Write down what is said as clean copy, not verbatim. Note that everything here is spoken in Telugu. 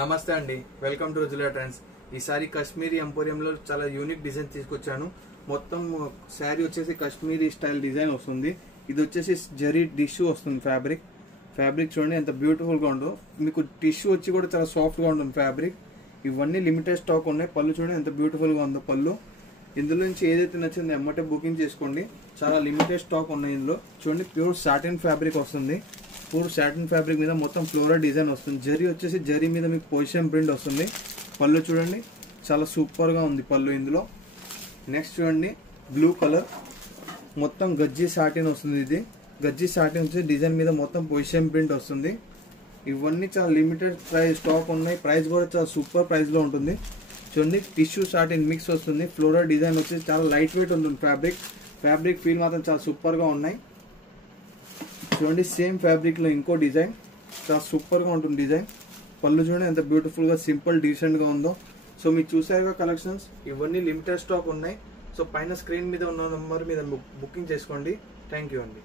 నమస్తే అండి, వెల్కమ్ టు రుజులా ట్రెండ్స్. ఈసారి కాశ్మీరీ ఎంపోరియంలో చాలా యూనిక్ డిజైన్ తీసుకొచ్చాను. మొత్తం శారీ వచ్చేసి కాశ్మీరీ స్టైల్ డిజైన్ వస్తుంది. ఇది వచ్చేసి జరీ టిష్యూ వస్తుంది. ఫ్యాబ్రిక్ చూడండి ఎంత బ్యూటిఫుల్గా ఉందో. మీకు టిష్యూ వచ్చి కూడా చాలా సాఫ్ట్గా ఉంటుంది ఫ్యాబ్రిక్. ఇవన్నీ లిమిటెడ్ స్టాక్ ఉన్నాయి. పళ్ళు చూడండి ఎంత బ్యూటిఫుల్గా ఉందో పళ్ళు. ఇందులో నుంచి ఏదైతే నచ్చిందో ఎమ్మటే బుకింగ్ చేసుకోండి. చాలా లిమిటెడ్ స్టాక్ ఉన్నాయి. ఇందులో చూడండి ప్యూర్ సాటిన్ ఫ్యాబ్రిక్ వస్తుంది. ప్యూర్ సాటిన్ ఫ్యాబ్రిక్ మీద మొత్తం ఫ్లోరల్ డిజైన్ వస్తుంది. జరీ వచ్చేసి జరీ మీద మీకు పొజిషన్ ప్రింట్ వస్తుంది. పళ్ళు చూడండి చాలా సూపర్గా ఉంది పళ్ళు ఇందులో. నెక్స్ట్ చూడండి బ్లూ కలర్ మొత్తం గజ్జి సాటిన్ వస్తుంది. ఇది గజ్జి సాటిన్ వచ్చి డిజైన్ మీద మొత్తం పొజిషన్ ప్రింట్ వస్తుంది. ఇవన్నీ చాలా లిమిటెడ్ ప్రైస్ స్టాక్ ఉన్నాయి. ప్రైస్ కూడా చాలా సూపర్ ప్రైస్లో ఉంటుంది. చూడండి టిష్యూ సాటిన్ మిక్స్ వస్తుంది. ఫ్లోరల్ డిజైన్ వచ్చి చాలా లైట్ వెయిట్ ఉంటుంది. ఫ్యాబ్రిక్ ఫీల్ మాత్రం చాలా సూపర్గా ఉన్నాయి. చూడండి సేమ్ ఫ్యాబ్రిక్లో ఇంకో డిజైన్ చాలా సూపర్గా ఉంటుంది డిజైన్. పళ్ళు చూడండి ఎంత బ్యూటిఫుల్గా సింపుల్ డీసెంట్గా ఉందో. సో మీరు చూసారుగా కలెక్షన్స్. ఇవన్నీ లిమిటెడ్ స్టాక్ ఉన్నాయి. సో పైన స్క్రీన్ మీద ఉన్న నెంబర్ మీద బుకింగ్ చేసుకోండి. థ్యాంక్ యూ అండి.